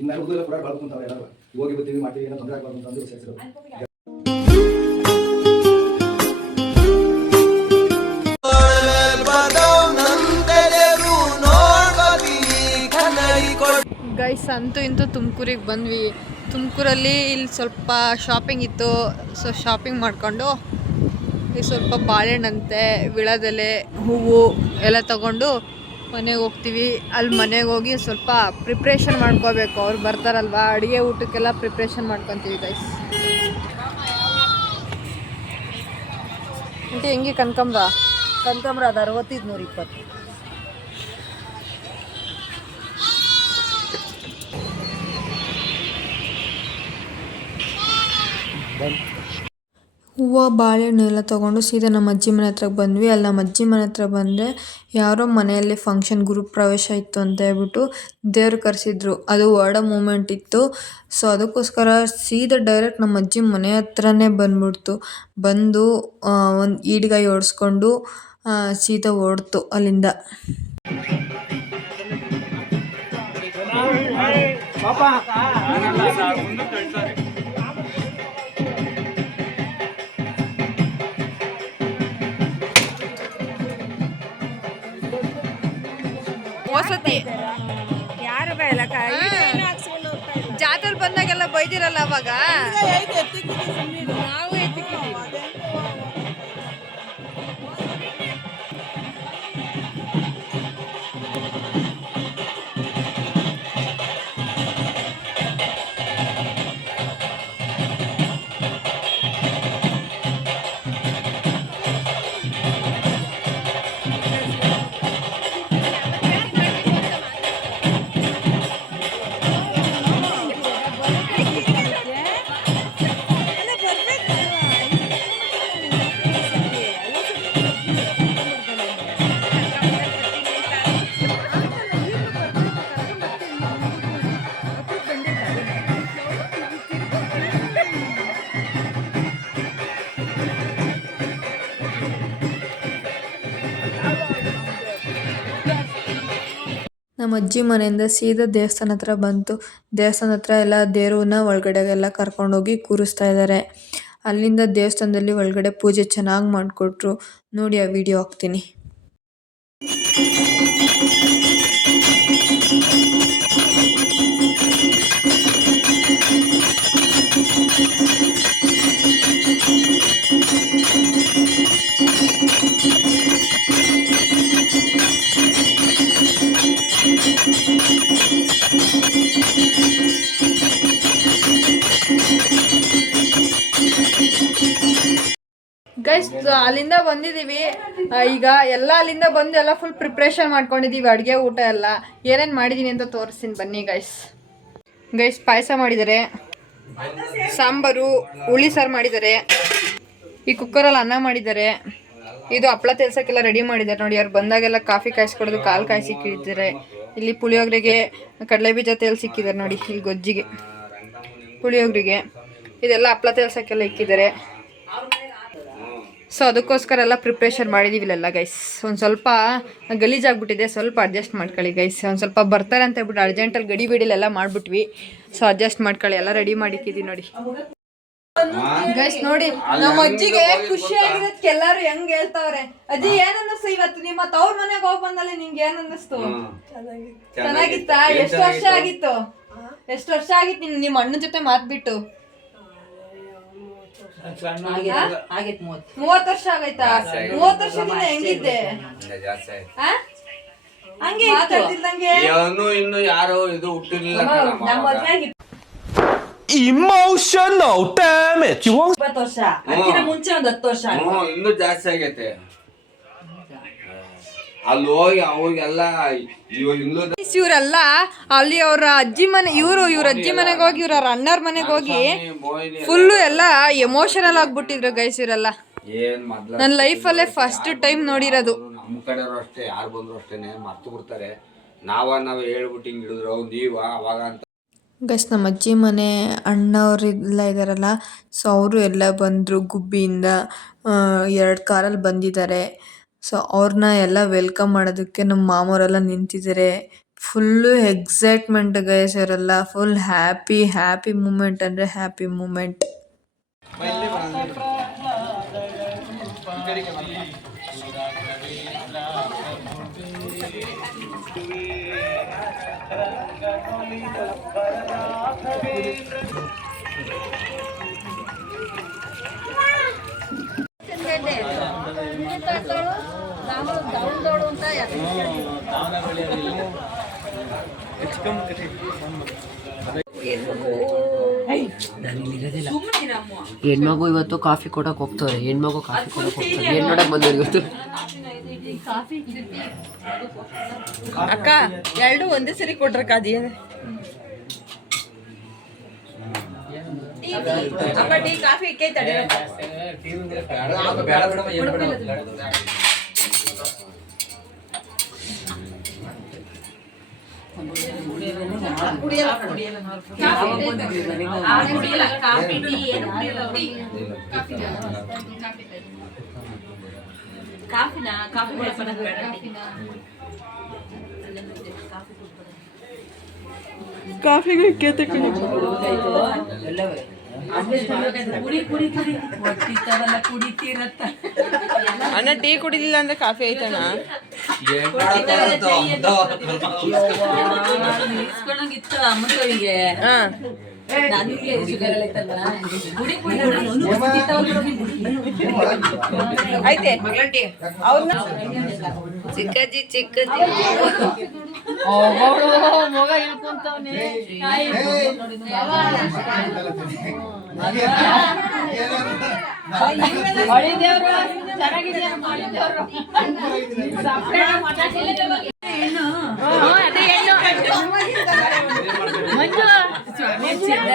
ಇನ್ನು ಹುಡುಗರು ಕೂಡ ಕಳ್ಕೊಂತಾವ್ರೆ ಎಲ್ಲರೂ. ಹೋಗಿ ಬರ್ತೀವಿ, ಮಾಡ್ತೀವಿ, ಏನೋ ತೊಂದರೆ ಆಗ್ಬಾರ್ದು ಅಂತಂದು ಸೇರಿಸಿರೋದು. ಗೈಸ್ ಅಂತೂ ಇಂತೂ ತುಮಕೂರಿಗೆ ಬಂದ್ವಿ. ತುಮಕೂರಲ್ಲಿ ಇಲ್ಲಿ ಸ್ವಲ್ಪ ಶಾಪಿಂಗ್ ಇತ್ತು. ಸೊ ಶಾಪಿಂಗ್ ಮಾಡಿಕೊಂಡು ಇಲ್ಲಿ ಸ್ವಲ್ಪ ಬಾಳೆಹಣ್ಣಂತೆ, ವಿಳದೆಲೆ, ಹೂವು ಎಲ್ಲ ತಗೊಂಡು ಮನೆಗೆ ಹೋಗ್ತೀವಿ. ಅಲ್ಲಿ ಮನೆಗೆ ಹೋಗಿ ಸ್ವಲ್ಪ ಪ್ರಿಪ್ರೇಷನ್ ಮಾಡ್ಕೋಬೇಕು. ಅವ್ರು ಬರ್ತಾರಲ್ವಾ? ಅಡುಗೆ ಊಟಕ್ಕೆಲ್ಲ ಪ್ರಿಪ್ರೇಷನ್ ಮಾಡ್ಕೊತೀವಿ ಗೈಸ್ ಅಂತ ಹೆಂಗೆ ಕನಕಂಬ್ರ? ಕನಕಂಬ್ರ ಅದು ಅರವತ್ತೈದು ನೂರ ಇಪ್ಪತ್ತು ಹೂವು ಬಾಳೆಹಣ್ಣು ಎಲ್ಲ ತೊಗೊಂಡು ಸೀದಾ ನಮ್ಮ ಅಜ್ಜಿ ಮನೆ ಹತ್ರಕ್ಕೆ ಬಂದ್ವಿ. ಅಲ್ಲಿ ನಮ್ಮ ಅಜ್ಜಿ ಮನೆ ಹತ್ರ ಬಂದರೆ ಯಾರೋ ಮನೆಯಲ್ಲಿ ಫಂಕ್ಷನ್ ಪ್ರವೇಶ ಇತ್ತು ಅಂತ ಹೇಳ್ಬಿಟ್ಟು ದೇವ್ರು ಕರೆಸಿದ್ರು. ಅದು ವರ್ಡ ಮೂಮೆಂಟ್ ಇತ್ತು. ಸೊ ಅದಕ್ಕೋಸ್ಕರ ಸೀದಾ ಡೈರೆಕ್ಟ್ ನಮ್ಮ ಅಜ್ಜಿ ಮನೆ ಹತ್ರನೇ ಬಂದ್ಬಿಡ್ತು. ಬಂದು ಒಂದು ಈಡ್ಗಾಯಿ ಓಡಿಸ್ಕೊಂಡು ಸೀದಾ ಓಡ್ತು ಅಲ್ಲಿಂದ. ವಸತಿ. ಯಾರು ಜಾತ್ರೆ ಬಂದಾಗೆಲ್ಲ ಬೈದಿರಲ್ಲ ಅವಾಗ? ನಾವು ನಮ್ಮ ಅಜ್ಜಿ ಮನೆಯಿಂದ ಸೀದಾ ದೇವಸ್ಥಾನ ಹತ್ರ ಬಂತು. ದೇವಸ್ಥಾನ ಹತ್ರ ಎಲ್ಲ ದೇವ್ರನ್ನ ಒಳಗಡೆಗೆಲ್ಲ ಕರ್ಕೊಂಡೋಗಿ ಕೂರಿಸ್ತಾ ಇದ್ದಾರೆ ಅಲ್ಲಿಂದ ದೇವಸ್ಥಾನದಲ್ಲಿ ಒಳಗಡೆ ಪೂಜೆ ಚೆನ್ನಾಗಿ ಮಾಡಿಕೊಟ್ರು. ನೋಡಿ ಆ ವಿಡಿಯೋ ಹಾಕ್ತೀನಿ. ಗೈಸ್ ಅಲ್ಲಿಂದ ಬಂದಿದ್ದೀವಿ. ಈಗ ಎಲ್ಲ ಅಲ್ಲಿಂದ ಬಂದು ಎಲ್ಲ ಫುಲ್ ಪ್ರಿಪ್ರೇಷನ್ ಮಾಡ್ಕೊಂಡಿದ್ದೀವಿ, ಅಡುಗೆ, ಊಟ ಎಲ್ಲ. ಏನೇನು ಮಾಡಿದ್ದೀನಿ ಅಂತ ತೋರಿಸ್ತೀನಿ ಬನ್ನಿ ಗೈಸ್ ಗೈಸ್ ಪಾಯಸ ಮಾಡಿದ್ದಾರೆ. ಸಾಂಬಾರು, ಹುಳಿ ಸಾರು ಮಾಡಿದ್ದಾರೆ. ಈ ಕುಕ್ಕರಲ್ಲಿ ಅನ್ನ ಮಾಡಿದ್ದಾರೆ. ಇದು ಹಪ್ಳ ತೆಲ್ಸಕ್ಕೆಲ್ಲ ರೆಡಿ ಮಾಡಿದ್ದಾರೆ ನೋಡಿ, ಅವ್ರು ಬಂದಾಗೆಲ್ಲ ಕಾಫಿ ಕಾಯಿಸ್ಕೊಡೋದು ಕಾಲು ಕಾಯಿಸಿ ಇಕ್ಕಿದ್ದಾರೆ ಇಲ್ಲಿ ಪುಳಿಯೋಗರೆಗೆ ಕಡಲೆ ಬೀಜ ತೇಲ್ ಸಿಕ್ಕಿದ್ದಾರೆ ನೋಡಿ, ಇಲ್ಲಿ ಗೊಜ್ಜಿಗೆ. ಪುಳಿಯೋಗರೆಗೆ. ಇದೆಲ್ಲ ಹಪ್ಳ ತೆಲ್ಸಕ್ಕೆಲ್ಲ ಇಕ್ಕಿದ್ದಾರೆ. ಸೊ ಅದಕ್ಕೋಸ್ಕರ ಎಲ್ಲ ಪ್ರಿಪ್ರೇಷನ್ ಮಾಡಿದ್ದೀವಿ ಇಲ್ಲೆಲ್ಲ ಗೈಸ್ ಒಂದು ಸ್ವಲ್ಪ ಗಲೀಜಾಗ್ಬಿಟ್ಟಿದೆ ಸ್ವಲ್ಪ ಅಡ್ಜಸ್ಟ್ ಮಾಡ್ಕೊಳ್ಳಿ ಗೈಸ್ ಒಂದು ಸ್ವಲ್ಪ ಬರ್ತಾರೆ ಅಂತ ಹೇಳ್ಬಿಟ್ಟು ಅರ್ಜೆಂಟಲ್ಲಿ ಗಡಿ ಬಿಡಿಲೆಲ್ಲ ಮಾಡಿಬಿಟ್ವಿ. ಸೊ ಅಡ್ಜಸ್ಟ್ ಮಾಡ್ಕೊಳ್ಳಿ ಎಲ್ಲ ರೆಡಿ ಮಾಡಿಕ್ಕಿದ್ದೀವಿ ನೋಡಿ. ಗೈಸ್ ನೋಡಿ ನಮ್ಮ ಅಜ್ಜಿಗೆ ಖುಷಿ ಆಗಿರೋದಕ್ಕೆ ಎಲ್ಲಾರು ಹೆಂಗ್ ಹೇಳ್ತಾವ್ರೆ? ಅಜ್ಜಿ ಏನ್ ಅನ್ನಿಸ್ತು ಇವತ್ತು ನಿಮ್ಮ ತವ್ರ ಮನೆಗೆ ಹೋಗ್ ಬಂದಲ್ಲಿ ನಿಂಗೆ ಏನ್ ಅನ್ನಿಸ್ತು ಚೆನ್ನಾಗಿತ್ತಾ? ಎಷ್ಟು ವರ್ಷ ಆಗಿತ್ತು? ಎಷ್ಟು ವರ್ಷ ಆಗಿತ್ತು ನಿಮ್ ನಿಮ್ಮ ಅಣ್ಣನ ಜೊತೆ ಮಾತ್ಬಿಟ್ಟು. ಆಗೈತೆ ಮೂವತ್ತು. ಮೂವತ್ ವರ್ಷ ಆಗೈತಾ ಮೂವತ್ ವರ್ಷದಿಂದ ಹೆಂಗಿದ್ದೆ? ಜಾಸ್ತಿ ಆಯ್ತು. ಆ? ಹಂಗೆ ಮಾತಾಡ್ತಿದ್ದಂಗೆ ಇನ್ನು ಯಾರು ಇದು ಹುಟ್ಟಿರ್ಲಿಲ್ಲ ಕಣಮ್ಮ ನಮ್ಮ ಅವಾಗ. ಮದ್ವೆಯಾಗಿ Emotional damage. You want ಇಪ್ಪತ್ತು ವರ್ಷ. ಅದಕ್ಕಿಂತ ಮುಂಚೆ ಒಂದ್ ಹತ್ತು ವರ್ಷ ಆಯ್ತು. ಹ್ಞೂ ಇನ್ನೂ ಜಾಸ್ತಿ ಆಗೈತೆ. ಅಲ್ಲಿ ಹೋಗಿ ಅವ್ರಿಗೆಲ್ಲ ಇವಾಗ ಇವರೆಲ್ಲ ಅಲ್ಲಿ ಅವ್ರ ಅಜ್ಜಿ ಮನೆ ಇವರು ಇವ್ರ ಅಜ್ಜಿ ಮನೆಗೆ ಹೋಗಿ ಇವ್ರ ಅಣ್ಣರ ಅಣ್ಣವ್ರ ಮನೆಗೆ ಹೋಗಿ ಫುಲ್ಲು ಎಲ್ಲ ಎಮೋಷನಲ್ ಆಗ್ಬಿಟ್ಟಿದ್ರು ಗೈಸ್ ಇವರೆಲ್ಲ. ಏನ್ ಮೊದ್ಲ ನನ್ನ ಲೈಫಲ್ಲೇ ಫಸ್ಟ್ ಟೈಮ್ ನೋಡಿರೋದು. ನಮ್ಮ ಕಡೆಯವರು ಅಷ್ಟೇ ಯಾರು ಬಂದ್ರು ಅಷ್ಟೇ ಮರ್ತು ಬಿಡ್ತಾರೆ. ನಾವ ನಾವ್ ಹೇಳ್ಬಿಟ್ಟು ಹಿಂಗ್ ಹಿಡಿದ್ರು ನೀವ ಅವಾಗ ಅಂತ. ಗೈಸ್ ನಮ್ಮ ಅಜ್ಜಿ ಮನೆ ಅಣ್ಣವ್ರೆಲ್ಲ ಇದ್ದಾರಲ್ಲ ಸೊ ಅವರು ಎಲ್ಲ ಬಂದರು ಗುಬ್ಬಿಯಿಂದ ಎರಡು ಕಾರಲ್ಲಿ ಬಂದಿದ್ದಾರೆ. ಸೊ ಅವ್ರನ್ನ ಎಲ್ಲ ವೆಲ್ಕಮ್ ಮಾಡೋದಕ್ಕೆ ನಮ್ಮ ಮಾಮವರೆಲ್ಲ ನಿಂತಿದ್ದಾರೆ ಫುಲ್ಲು ಎಕ್ಸೈಟ್ಮೆಂಟ್ ಗೈಸ್ ಅವರೆಲ್ಲ. ಫುಲ್ ಹ್ಯಾಪಿ ಹ್ಯಾಪಿ ಮೂಮೆಂಟ್ ಅಂದರೆ ಹ್ಯಾಪಿ ಮೂಮೆಂಟ್ ಹೆಣ್ಮಗು. ಇವತ್ತು ಕಾಫಿ ಕೊಡಕ್ ಹೋಗ್ತಾರೆ. ಹೆಣ್ಮಗು ಕಾಫಿ ಕೊಡಕ್ ಹೋಗ್ತಾರೆ. ಏನ್ ನೋಡಕ್ ಬಂದ್ರೆ ಇವತ್ತು. ಅಕ್ಕ ಎರಡು ಒಂದೇ ಸರಿ ಕೊಡ್ರಕ್ಕ ಅದೇನು ಕಾಫಿ ಕಾಫಿನಾ ಕಾಫಿ ಕಾಫಿಗೆ ಕೇತೆ ಅಣ್ಣ ಟೀ ಕುಡಿಲಿಲ್ಲ ಅಂದ್ರೆ ಕಾಫಿ ಐತಣ್ಣ? ಇಸ್ಕೊಂಡಂಗಿತ್ತು ಅಮ್ಮನಿಗೆ ಹಾ ನನಗೆ ಶುಗರ್ ಎಲ್ಲ ಕುಡಿ ಕುಡಿ ಐತೆ ಅವ್ರನ್ನ ಚಿಕ್ಕಜ್ಜಿ ಚಿಕ್ಕಜ್ಜಿ ಮಗ ಇಳ್ಕೊಂತವ್ನೆ ಹೆಣ್ಣು ಅದೇ ಹೆಣ್ಣು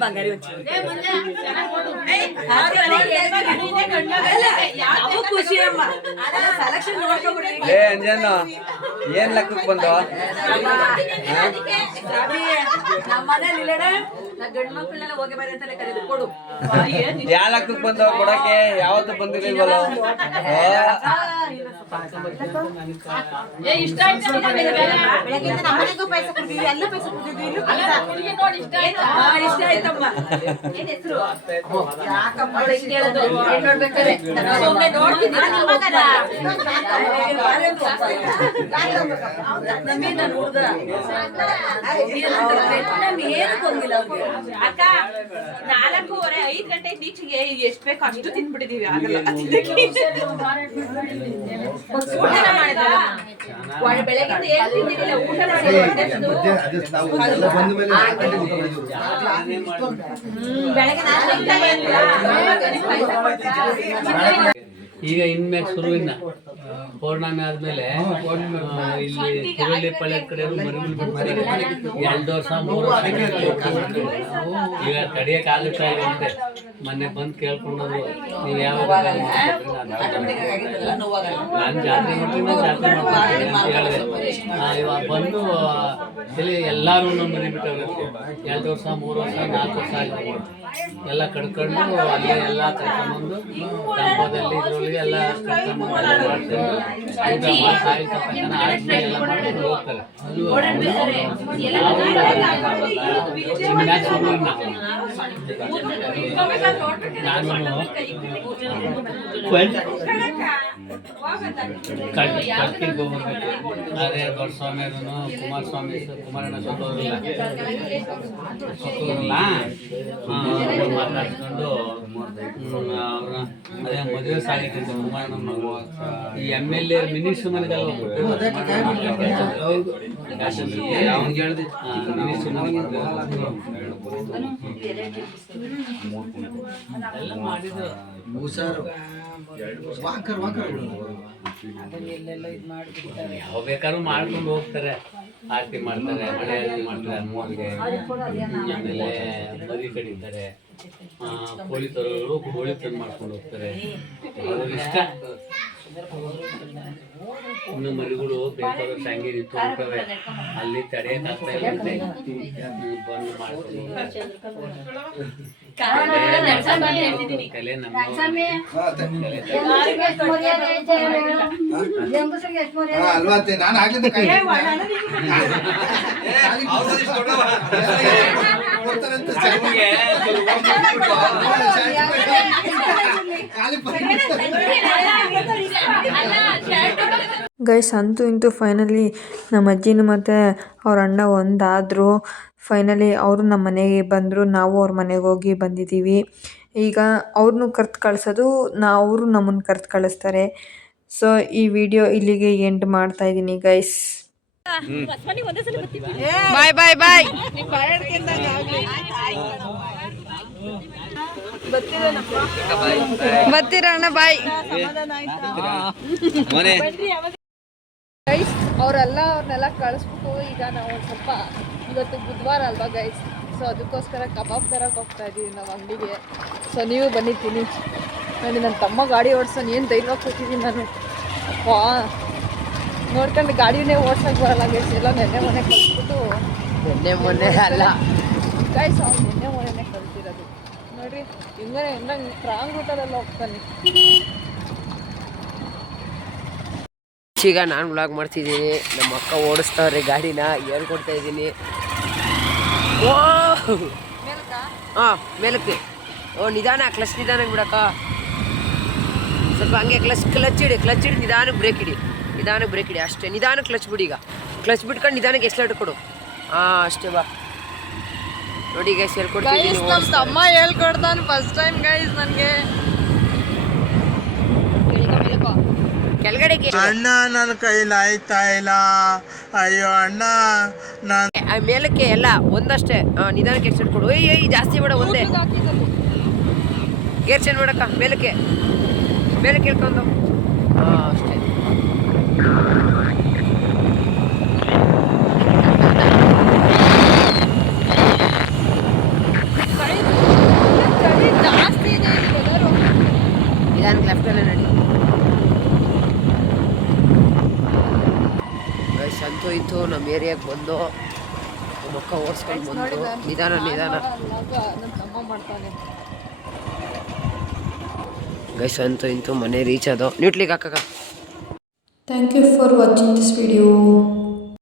ಬಂಗಾರಿ ಖುಷಿ ಅಮ್ಮ. ಸೆಲೆಕ್ಷನ್ ನೋಡ್ಕೊಂಡ್ಬಿಡಿ ಏನ್ ಲೆಕ್ಕಕ್ಕೆ ಬಂದು? ನಮ್ಮ ಬಂದ ಕೊಡಕ್ಕೆ ಯಾವತ್ತು ಬಂದಿರ್ಲಿಲ್ವಲ್ಲ ಇಷ್ಟ ಅಕ್ಕ ನಾಲ್ಕೂವರೆ ಐದ್ ಗಂಟೆ ಈಚೆಗೆ ಎಷ್ಟ್ ಬೇಕು ಅಷ್ಟು ತಿನ್ಬಿಟ್ಟಿದೀವಿ. ಊಟನ? ಬೆಳಗಿಂದ ಏನು ತಿಂದಿರಲಿಲ್ಲ ಊಟ ಮಾಡಿ ಹೊಟ್ಟೆ ಹಸ್ದು. ಬಂದ ಮೇಲೆ ಗಂಟೆಗೆ ಊಟ ಮಾಡಿದ್ರು. ಬೆಳಗ್ಗೆ ನಾಷ್ಟ ಊಟ ಮಾಡಿದ್ರಾ? ಈಗ ಇನ್ಮೇಲೆ ಶುರುವಿನ ಪೌರ್ಣಮಿ ಆದ್ಮೇಲೆ ಇಲ್ಲಿ ತಿರುಳಿ ಪಳ್ಳಿ ಕಡೆ ಎರಡು ವರ್ಷ ಮೂರು ವರ್ಷ. ಈಗ ತಡಿಯಕ್ ಆಗುತ್ತಾ ಇಲ್ಲ ಅಂತೆ. ಮೊನ್ನೆ ಬಂದು ಕೇಳ್ಕೊಂಡೋದು ನೀವು ಯಾವಾಗ ನಾನು ಜಾತ್ರೆ ಮಾಡ್ತೀನಿ ಜಾತ್ರೆ ಮಾಡ್ತೀನಿ ಇವಾಗ ಬಂದು ಇಲ್ಲಿ ಎಲ್ಲಾರು ಮನೆ ಬಿಟ್ಟವ್ರೆ. ಎರಡು ವರ್ಷ ಮೂರು ವರ್ಷ ನಾಲ್ಕು ವರ್ಷ ಆಗಿದೆ ಎಲ್ಲ ಕಡ್ಕೊಂಡು ಅಲ್ಲಿ ಎಲ್ಲ ಕರ್ಕೊಂಡ್ಬಂದು ದಂಪದಲ್ಲಿ ಇದ್ರೊಳಗೆ ಎಲ್ಲ ಕರ್ಕೊಂಡ್ಬಂದು ಮಾಡ್ಕೊಂಡು ಊಟ ಮಾಡಿ ಎಲ್ಲ ಮಾಡ್ಕೊಂಡು ಹೋಗ್ತಾರೆ. ನಾನು ಕಟ್ಕಿಗೆ ಹೋಗ್ಬೇಕು ಅದೇ ಸ್ವಾಮಿಯವರು ಕುಮಾರಸ್ವಾಮಿ ಕುಮಾರಣ್ಣ ಸತ್ತೋದ್ರಲ್ಲ ಅವ್ರು ಮಾತಾಡ್ಸ್ಕೊಂಡು ಅವ್ರ ಅದೇ ಮದುವೆ ಸಾಗಿತ್ತು ಕುಮಾರಣ್ಣ ಮಗು ಈ ಎಂ ಎಲ್ ಎ ಮಿನಿಸ್ಟರ್ ಮನೆಗೆ ಅವ್ನಿಗೆ ಹೇಳ್ದೆ ಮಿನಿಸ್ಟರ್ ಮನೆಗೆ ಯಾವ ಬೇಕಾದ್ರೂ ಮಾಡ್ಕೊಂಡು ಹೋಗ್ತಾರೆ. ಆರತಿ ಮಾಡ್ತಾರೆ ಮಳೆ ಆರತಿ ಮಾಡ್ತಾರೆ ಮೂರ್ಗೆ ಆಮೇಲೆ ಬದಿ ಕಡಿತಾರೆ ಪೊಲೀಸರು ಕೋಳಿ ತಂದು ಮಾಡ್ಕೊಂಡು ಹೋಗ್ತಾರೆ ಅವ್ರಿಗೆ ಇಷ್ಟ ಇನ್ನು ಮರಿಗಳು ಬೇಕಾದಷ್ಟು ಹಂಗೆ ಹೋಗ್ತವೆ ಅಲ್ಲಿ ತಡೆ ಆಗ್ತಾ ಇಲ್ಲಂತೆ ಹ್ಮ್, ಬಂದು ಮಾಡ್ಕೊಂಡು ಕಲೆ ನಮ್ಮ ಅಲ್ವಂತೆ ನಾನು ಗೈಸ್ ಅಂತೂ ಇಂತೂ ಫೈನಲಿ ನಮ್ಮ ಅಜ್ಜಿನ ಮತ್ತೆ ಅವ್ರ ಅಣ್ಣ ಒಂದಾದ್ರು ಫೈನಲಿ ಅವರು ನಮ್ಮ ಮನೆಗೆ ಬಂದರು ನಾವು ಅವ್ರ ಮನೆಗೆ ಹೋಗಿ ಬಂದಿದ್ದೀವಿ ಈಗ ಅವ್ರನ್ನೂ ಕರ್ತು ಕಳ್ಸೋದು ನಾ ಅವರು ನಮ್ಮನ್ನು ಕರ್ತು ಕಳಿಸ್ತಾರೆ ಸೊ ಈ ವಿಡಿಯೋ ಇಲ್ಲಿಗೆ ಎಂಡ್ ಮಾಡ್ತಾ ಇದ್ದೀನಿ ಗೈಸ್ ಬಾಯ್ ಬಾಯ್ ಬಾಯ್ ಬರ್ತೀರಣ್ಣ ಬಾಯ್. ಗೈಸ್ ಅವರೆಲ್ಲ ಅವ್ರನ್ನೆಲ್ಲ ಕಳಿಸ್ಬಿಟ್ಟು ಈಗ ನಾವು ಒಂದು ಸ್ವಲ್ಪ ಇವತ್ತು ಬುಧವಾರ ಅಲ್ವಾ ಗೈಸ್ ಸೊ ಅದಕ್ಕೋಸ್ಕರ ಕಬಾಬ್ ತರಕ್ಕೆ ಹೋಗ್ತಾ ಇದ್ದೀವಿ ನಾವು ಅಂಗಡಿಗೆ. ಸೊ ನೀವು ಬನ್ನಿ ತಿನ್ನಿ. ನೋಡಿ ನನ್ನ ತಮ್ಮ ಗಾಡಿ ಓಡಿಸೋನು ಏನು ಧೈರ್ಯವಾಗಿ ಕೂತಿದ್ದೀನಿ ನಾನು. ವಾ ನೋಡ್ಕೊಂಡು ಗಾಡಿನೇ ಓಡ್ಸೋಕೆ ಬರಲ್ಲ ಗೈಸ್ ಎಲ್ಲ ನೆನ್ನೆ ಮೊನ್ನೆ ಕಳಿಸ್ಬಿಟ್ಟು. ನೆನ್ನೆ ಮೊನ್ನೆ ಅಲ್ಲ. ಗೈಸ್ ಅವ್ನು ನೆನ್ನೆ ನೋಡ್ರಿ. ಹಿಂಗೆ ಹೆಂಗೆ ಸ್ಟ್ರಾಂಗ್ ರೂಟಲ್ಲೆಲ್ಲ ಹೋಗ್ತಾನೆ. ಈಗ ನಾನು ವ್ಲಾಗ್ ಮಾಡ್ತಿದ್ದೀನಿ. ನಮ್ಮ ಅಕ್ಕ ಓಡಿಸ್ತಾವ್ರಿ ಗಾಡಿನ ಹೇಳ್ಕೊಡ್ತಾ ಇದ್ದೀನಿ. ಓ! ಹಾಂ ಮೇಲಕ್ಕೆ. ಓ ನಿಧಾನ ಕ್ಲಚ್ ನಿಧಾನ ಬಿಡಕ್ಕ ಸ್ವಲ್ಪ ಹಂಗೆ ಕ್ಲಚ್ ಕ್ಲಚ್ ಇಡಿ ಕ್ಲಚ್ ಇಡಿ ನಿಧಾನಕ್ಕೆ ಬ್ರೇಕ್ ಇಡಿ. ನಿಧಾನಕ್ಕೆ ಬ್ರೇಕ್ ಇಡಿ. ಅಷ್ಟೇ ನಿಧಾನಕ್ಕೆ ಕ್ಲಚ್ ಬಿಡಿ ಈಗ. ಕ್ಲಚ್ ಬಿಟ್ಕೊಂಡು ನಿಧಾನಕ್ಕೆ ಎಸ್ಲೇಟ್ ಕೊಡು. ಹಾಂ ಅಷ್ಟೇ ಬಾ. ನೋಡಿ ಗೈಸ್ ಹೇಳ್ಕೊಡ್ತೀನಿ ನಮ್ಮ ತಮ್ಮ ಹೇಳ್ಕೊಡ್ತಾನೆ ಫಸ್ಟ್ ಟೈಮ್ ಗೈಸ್ ನನಗೆ. ಕೆಳಗಡೆಗೆ ಅಣ್ಣ ನನ್ನ ಕೈಲಾಯ್ತಾ ಇಲ್ಲ. ಅಯ್ಯೋ ಅಣ್ಣ ನಾನು ಆ ಮೇಲಕ್ಕೆ ಎಲ್ಲ ಒಂದಷ್ಟೇ ನಿಧಾನಕ್ಕೆ ಎಕ್ಸ್ಟೆಂಡ್ ಕೊಡು. ಏಯ್ ಏಯ್ ಜಾಸ್ತಿ ಬೇಡ ಒಂದೇ. ಗೇರ್ ಚೇಂಜ್ ಮಾಡಕ್ಕ ಮೇಲಕ್ಕೆ. ಮೇಲಕ್ಕೆ ಹೇಳ್ಕೊಂಡು ಹಾಂ ಅಷ್ಟೇ ಜಾಸ್ತಿ ಇದೆ ಎಲ್ಲರೂ ನಿಧಾನಕ್ಕೆ ಲೆಫ್ಟಲ್ಲೇ ನಡಿ ಗೈಸ್ ಅಂತೂ ಇತ್ತು ನಮ್ಮ ಏರಿಯಾಗೆ ಬಂದು ನಮ್ಮ ಅಕ್ಕ ಓಡಿಸ್ಕೊಂಡು ಬಂದು ನಿಧಾನ ನಿಧಾನ. ಗೈಸ್ ಅಂತೂ ಇಂತೂ ಮನೆ ರೀಚ್ ಅದು ನ್ಯೂಟ್ಲಿಗೆ ಹಾಕಕ್ಕ. Thank you for watching this video.